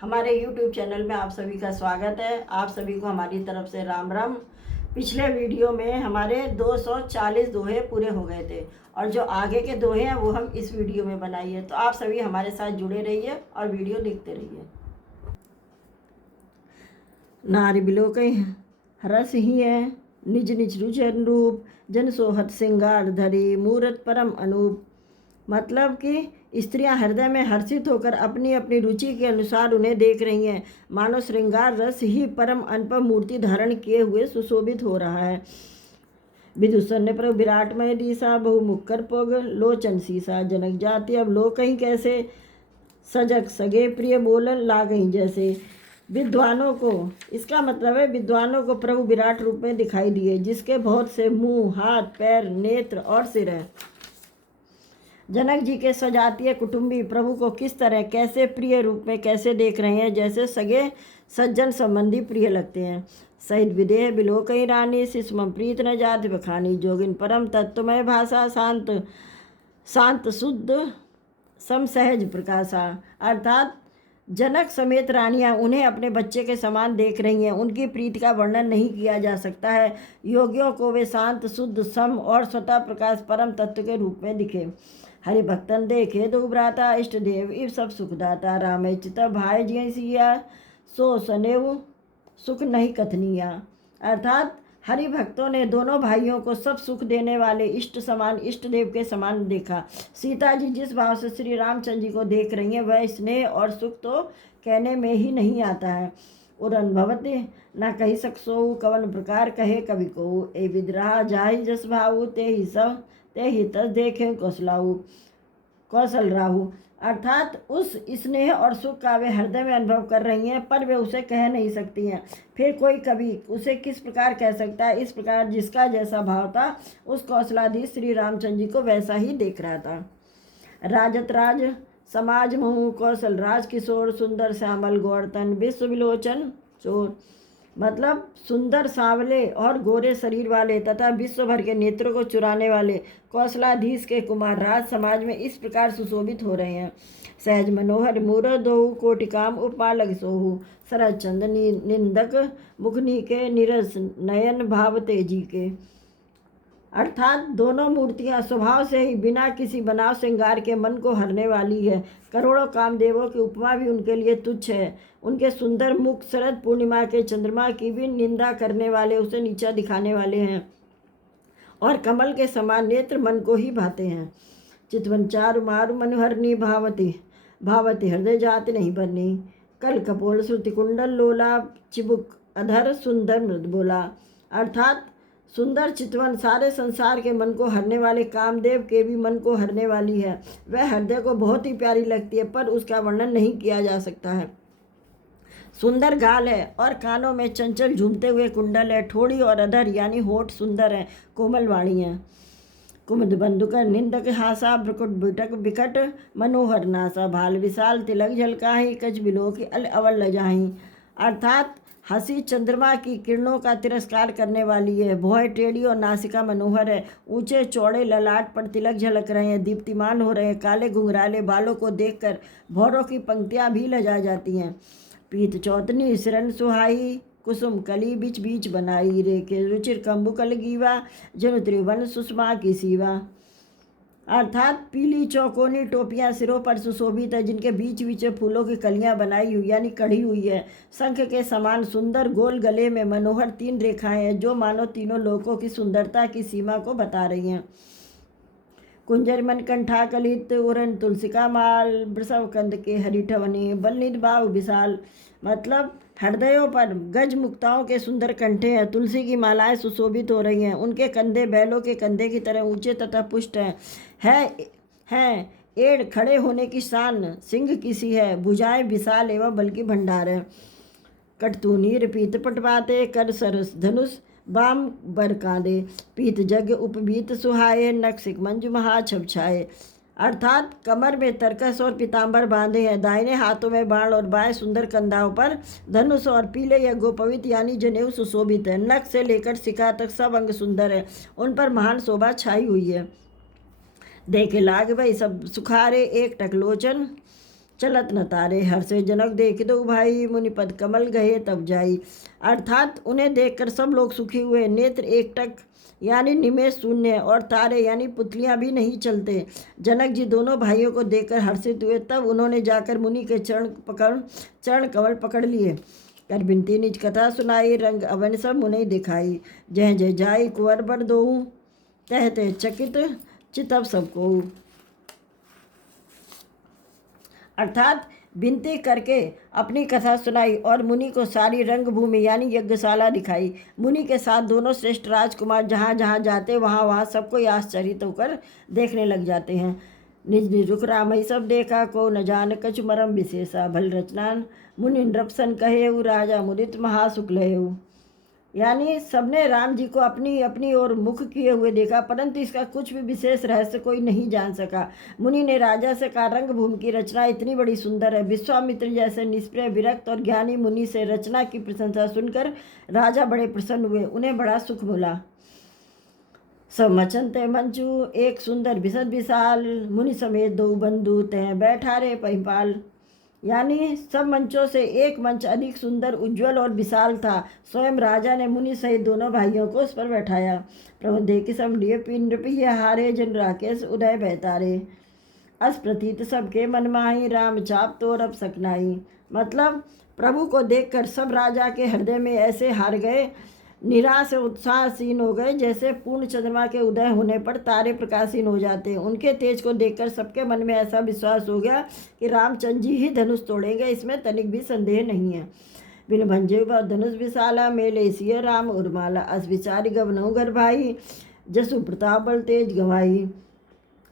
हमारे YouTube channel में आप सभी का स्वागत है। आप सभी को हमारी तरफ से राम राम। पिछले वीडियो में हमारे 240 दोहे पूरे हो गए थे और जो आगे के दोहे हैं वो हम इस वीडियो में बनाइए। तो आप सभी हमारे साथ जुड़े रहिए और वीडियो देखते रहिए। नारी बिलोकई रस ही है निज निज रुचि अनुरूप, जन सोहत श्रृंगार धरी मूरत परम अनूप। मतलब कि स्त्रियां हृदय में हर्षित होकर अपनी अपनी रुचि के अनुसार उन्हें देख रही हैं, मानो श्रृंगार रस ही परम अनुपम मूर्ति धारण किए हुए सुशोभित हो रहा है। विदुषण ने प्रभु विराटमय दिशा बहुमुख कर पोग लोचन सीसा, जनक जाति अब लो कहीं कैसे सजग सगे प्रिय बोलन लागई जैसे। विद्वानों को, इसका मतलब है विद्वानों को प्रभु विराट रूप में दिखाई दिए, जिसके बहुत से मुंह, हाथ, पैर, नेत्र और सिर है। जनक जी के सजातीय कुटुंबी प्रभु को किस तरह कैसे प्रिय रूप में कैसे देख रहे हैं, जैसे सगे सज्जन संबंधी प्रिय लगते हैं। सहित विदेह बिलोकई रानी शिष्म प्रीत न जाति बखानी, जोगिन परम तत्वमय भाषा शांत शांत शुद्ध सम सहज प्रकाशा। अर्थात जनक समेत रानियां उन्हें अपने बच्चे के समान देख रही हैं। उनकी प्रीति का वर्णन नहीं किया जा सकता है। योगियों को वे शांत शुद्ध सम और स्वतः प्रकाश परम तत्व के रूप में दिखे। हरि भक्तन देखे दो भ्राता इष्ट देव इव सब सुखदाता, राम चित भाई जिय सिया सो सनेव सुख नहीं कथनिया। अर्थात हरि भक्तों ने दोनों भाइयों को सब सुख देने वाले इष्ट समान इष्ट देव के समान देखा। सीता जी जिस भाव से श्री रामचंद्र जी को देख रही हैं वह स्नेह और सुख तो कहने में ही नहीं आता है। उदन भवते न कही सकसो कवन प्रकार कहे कवि को, ए विद्राह जाहि जस भाऊ ते ही सब ते ही तस देखे कौशल राहु। अर्थात उस स्नेह और सुख का वे हृदय में अनुभव कर रही हैं, पर वे उसे कह नहीं सकती हैं। फिर कोई कवि उसे किस प्रकार कह सकता है। इस प्रकार जिसका जैसा भाव था उस कौशलाधीश श्री रामचंद्र जी को वैसा ही देख रहा था। राजत राज समाज महु कौशल राज किशोर, सुंदर श्यामल गौरतन विश्व विलोचन चोर। मतलब सुंदर सांवले और गोरे शरीर वाले तथा विश्व भर के नेत्रों को चुराने वाले कौशलाधीश के कुमार राज समाज में इस प्रकार सुशोभित हो रहे हैं। सहज मनोहर मूर दोहु कोटि काम उपालक सोहु, शरद चंद निंदक मुखनी के निरस नयन भाव तेजी के। अर्थात दोनों मूर्तियां स्वभाव से ही बिना किसी बनाव श्रृंगार के मन को हरने वाली है। करोड़ों कामदेवों की उपमा भी उनके लिए तुच्छ है। उनके सुंदर मुख शरद पूर्णिमा के चंद्रमा की भी निंदा करने वाले, उसे नीचा दिखाने वाले हैं, और कमल के समान नेत्र मन को ही भाते हैं। चितवन चारु मारु मनोहरनी भावती भावती हृदय जाति नहीं बरनी, कल कपोल श्रुति कुंडल लोला चिबुक अधर सुंदर मृद बोला। अर्थात सुंदर चितवन सारे संसार के मन को हरने वाले कामदेव के भी मन को हरने वाली है। वह हृदय को बहुत ही प्यारी लगती है, पर उसका वर्णन नहीं किया जा सकता है। सुंदर गाल है और कानों में चंचल झूमते हुए कुंडल है। ठोड़ी और अधर यानी होठ सुंदर है, कोमल वाणी है। कुमुद बंधुकर निंदक हासा भ्रकुट बिटक बिकट मनोहर नासा, भाल विशाल तिलक झलकाही कच बिलो की अवल लजाही। अर्थात हंसी चंद्रमा की किरणों का तिरस्कार करने वाली है। भौहें टेढ़ी और नासिका मनोहर है। ऊंचे चौड़े ललाट पर तिलक झलक रहे हैं, दीप्तिमान हो रहे हैं। काले घुंघराले बालों को देखकर भौरों की पंक्तियां भी लजा जाती हैं। पीत चौतनी शरण सुहाई कुसुम कली बीच बीच बनाई, रेखे रुचिर कंबु कल गीवा जनु त्रिवन सुषमा की सीवा। अर्थात पीली चौकोनी टोपियां सिरों पर सुशोभित है, जिनके बीच बीच फूलों की कलियां बनाई हुई यानी कढ़ी हुई है। शंख के समान सुंदर गोल गले में मनोहर 3 रेखाएं हैं, जो मानो तीनों लोकों की सुंदरता की सीमा को बता रही हैं। कुंजर मन कंठा कलित उरन तुलसिका माल, वृषभ कंद के हरिठवनी बलनिध बाव विशाल। मतलब हृदयों पर गज मुक्ताओं के सुंदर कंठे हैं, तुलसी की मालाएं सुशोभित हो रही हैं। उनके कंधे बैलों के कंधे की तरह ऊंचे तथा पुष्ट हैं। एड़ खड़े होने की शान सिंह की सी है, भुजाएं विशाल एवं बल की भंडार है। कटतूनी पीत पटवाते कर सरस धनुष बाम बर कांदे, पीत जग उपबीत सुहाए नक्सिक मंजु महा छपछाए। अर्थात कमर में तरकस और पीताम्बर बांधे हैं, दाहिने हाथों में बाण और बाएं सुंदर कंधाओं पर धनुष और पीले या गोपवित यानी जनेऊ सुशोभित है। नख से लेकर शिखा तक सब अंग सुंदर है, उन पर महान शोभा छाई हुई है। देखे लाग भाई सब सुखारे एक टकलोचन, चलत न तारे हर्षे जनक देख दो भाई, मुनिपद कमल गए तब जाई। अर्थात उन्हें देखकर सब लोग सुखी हुए। नेत्र एकटक यानी निमेष शून्य और तारे यानी पुतलियां भी नहीं चलते। जनक जी दोनों भाइयों को देखकर हर्षित हुए। तब उन्होंने जाकर मुनि के चरण कमल पकड़ लिए। कर बिनती निज कथा सुनाई, रंग अवन सब मुनि दिखाई। जय जय जाई कुंवर बर दोहूँ, कहते चकित चितव सबको। अर्थात विनती करके अपनी कथा सुनाई और मुनि को सारी रंगभूमि यानी यज्ञशाला दिखाई। मुनि के साथ दोनों श्रेष्ठ राजकुमार जहाँ जहाँ जाते वहाँ वहाँ सबको आश्चर्यित होकर देखने लग जाते हैं। निज निज रुख राम ही सब देखा, को न जान कछु मरम विशेषा। भल रचनान मुनि नृपसन कहेऊ, राजा मुदित महासुख लहेऊ। यानी सबने राम जी को अपनी अपनी ओर मुख किए हुए देखा, परंतु इसका कुछ भी विशेष रहस्य कोई नहीं जान सका। मुनि ने राजा से कहा, रंगभूमि की रचना इतनी बड़ी सुंदर है। विश्वामित्र जैसे निष्प्रिय विरक्त और ज्ञानी मुनि से रचना की प्रशंसा सुनकर राजा बड़े प्रसन्न हुए, उन्हें बड़ा सुख मिला। सब मचनते मंचू एक सुंदर विशद विशाल, मुनि समेत दो बंधु तय बैठा रे पहिपाल। यानी सब मंचों से एक मंच अधिक सुंदर, उज्ज्वल और विशाल था। स्वयं राजा ने मुनि सहित दोनों भाइयों को उस पर बैठाया। प्रभु देखि सब लिए पिंड हारे, जन राकेश उदय बहतारे। अस प्रतीत सबके मन माही, राम चाप तो रब सकनाई। मतलब प्रभु को देखकर सब राजा के हृदय में ऐसे हार गए, निराश उत्साहसीन हो गए, जैसे पूर्ण चंद्रमा के उदय होने पर तारे प्रकाशहीन हो जाते हैं। उनके तेज को देखकर सबके मन में ऐसा विश्वास हो गया कि रामचंद्र जी ही धनुष तोड़ेंगे, इसमें तनिक भी संदेह नहीं है। बिन भंजे व धनुष विशाला, मेले सिय राम उर्माला। अस विचारी गवनऊ घर भाई, जसु प्रताप बल तेज गवाई।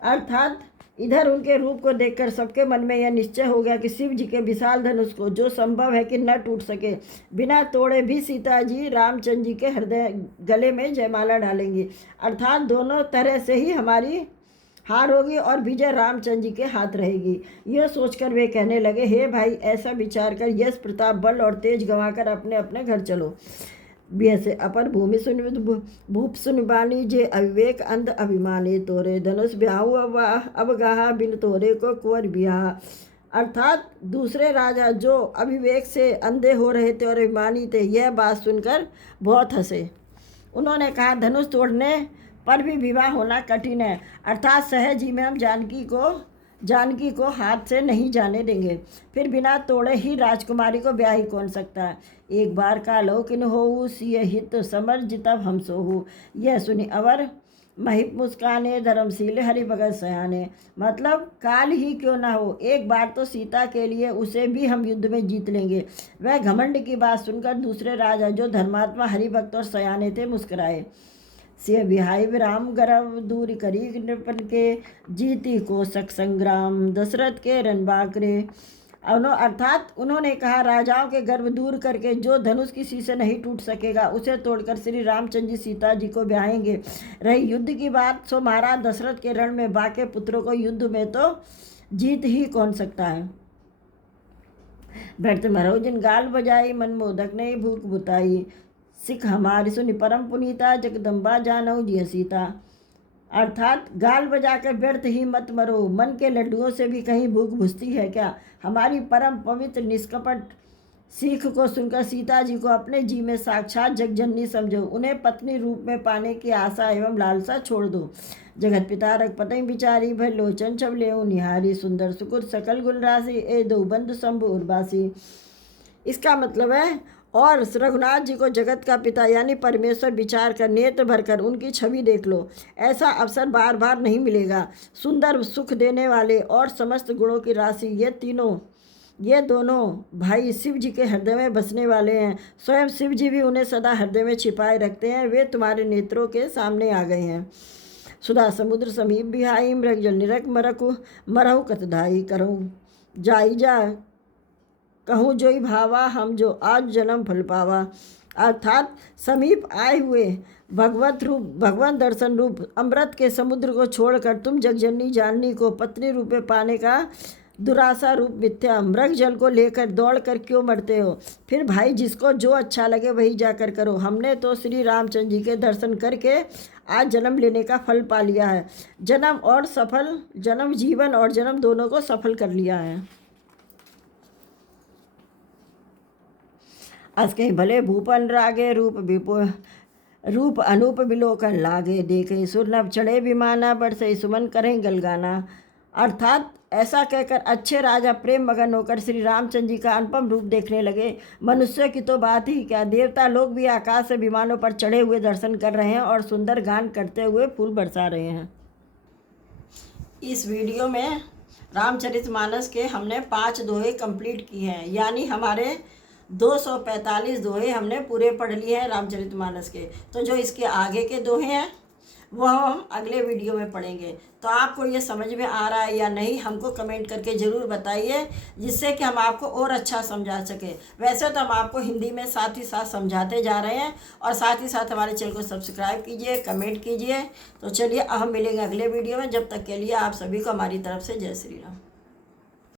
अर्थात इधर उनके रूप को देखकर सबके मन में यह निश्चय हो गया कि शिव जी के विशाल धनुष को जो संभव है कि न टूट सके, बिना तोड़े भी सीता जी रामचंद्र जी के हृदय गले में जयमाला डालेंगी। अर्थात दोनों तरह से ही हमारी हार होगी और विजय रामचंद्र जी के हाथ रहेगी। यह सोचकर वे कहने लगे, हे भाई, ऐसा विचार कर यश प्रताप बल और तेज गंवाकर अपने अपने घर चलो। से अपर भूमि सुन भूप सुनबानी, जे अविवेक अंध अभिमानी। तोरे धनुष ब्याहु अब गाहा, बिन तोरे को कुंवर ब्याह। अर्थात दूसरे राजा जो अविवेक से अंधे हो रहे थे और अभिमानी थे, यह बात सुनकर बहुत हंसे। उन्होंने कहा, धनुष तोड़ने पर भी विवाह होना कठिन है। अर्थात सहज ही में हम जानकी को हाथ से नहीं जाने देंगे। फिर बिना तोड़े ही राजकुमारी को ब्याह ही कौन सकता है। एक बार का लोकिन हो, सिय हित समर जितब हम सोहू। यह सुनी अवर महिप मुस्काने, धर्मशील हरि भगत सयाने। मतलब काल ही क्यों ना हो, एक बार तो सीता के लिए उसे भी हम युद्ध में जीत लेंगे। वह घमंड की बात सुनकर दूसरे राजा जो धर्मात्मा हरिभक्त और सयाने थे मुस्कुराए। सिय विहाई विराम गर्व, दूर करी नृपन के, जीती को सक संग्राम, दशरथ के रणबाकरे। अर्थात उन्होंने कहा, राजाओं के गर्व दूर करके जो धनुष किसी से नहीं टूट सकेगा, उसे तोड़कर श्री रामचंद्र जी सीता जी को ब्याहेंगे। रही युद्ध की बात, सो महाराज दशरथ के रण में बाके पुत्रों को युद्ध में तो जीत ही कौन सकता है। व्यर्थ मरो जिन गाल बजाई, मन मोदक नहीं भूख बुताई। सिख हमारी सुनि परम पुनीता, जगदम्बा जानऊ जिय सीता। अर्थात गाल बजाकर व्यर्थ ही मत मरो, मन के लड्डुओं से भी कहीं भूख बुझती है क्या। हमारी परम पवित्र निष्कपट सीख को सुनकर सीता जी को अपने जी में साक्षात जगजननी समझो। उन्हें पत्नी रूप में पाने की आशा एवं लालसा छोड़ दो। जगत पिता रघुपति विचारी, भय लोचन छब लेऊ निहारी। सुंदर सुकुर सकल गुण राशि, ए दो बंधु शंभु उर्वासी। इसका मतलब है, और रघुनाथ जी को जगत का पिता यानी परमेश्वर विचार कर नेत्र भरकर उनकी छवि देख लो। ऐसा अवसर बार बार नहीं मिलेगा। सुंदर सुख देने वाले और समस्त गुणों की राशि, ये दोनों भाई शिव जी के हृदय में बसने वाले हैं। स्वयं शिव जी भी उन्हें सदा हृदय में छिपाए रखते हैं। वे तुम्हारे नेत्रों के सामने आ गए हैं। सुधा समुद्र समीप बिहाई, मृग जल निरक मरहु कतधाई। करहूँ जाई जा कहूँ जोई भावा, हम जो आज जन्म फल पावा। अर्थात समीप आए हुए भगवान दर्शन रूप अमृत के समुद्र को छोड़कर तुम जगजननी जाननी को पत्नी रूप में पाने का दुराशा रूप मिथ्या मृग जल को लेकर दौड़ कर क्यों मरते हो। फिर भाई, जिसको जो अच्छा लगे वही जाकर करो। हमने तो श्री रामचंद्र जी के दर्शन करके आज जन्म लेने का फल पा लिया है। जन्म जीवन और जन्म दोनों को सफल कर लिया है। अस कहीं भले भूपन रागे रूप अनूप बिलोकन लागे, देखे सुर नभ चढ़े विमाना, बरसे सुमन करें गलगाना। अर्थात ऐसा कहकर अच्छे राजा प्रेम मगन होकर श्री रामचंद्र जी का अनुपम रूप देखने लगे। मनुष्य की तो बात ही क्या, देवता लोग भी आकाश से विमानों पर चढ़े हुए दर्शन कर रहे हैं और सुंदर गान करते हुए फूल बरसा रहे हैं। इस वीडियो में रामचरितमानस के हमने 5 दोहे कंप्लीट किए हैं, यानी हमारे 245 दोहे हमने पूरे पढ़ लिए हैं रामचरितमानस के। तो जो इसके आगे के दोहे हैं वो हम अगले वीडियो में पढ़ेंगे। तो आपको ये समझ में आ रहा है या नहीं, हमको कमेंट करके ज़रूर बताइए, जिससे कि हम आपको और अच्छा समझा सकें। वैसे तो हम आपको हिंदी में साथ ही साथ समझाते जा रहे हैं, और साथ ही साथ हमारे चैनल को सब्सक्राइब कीजिए, कमेंट कीजिए। तो चलिए अब हम मिलेंगे अगले वीडियो में। जब तक के लिए आप सभी को हमारी तरफ से जय श्री राम।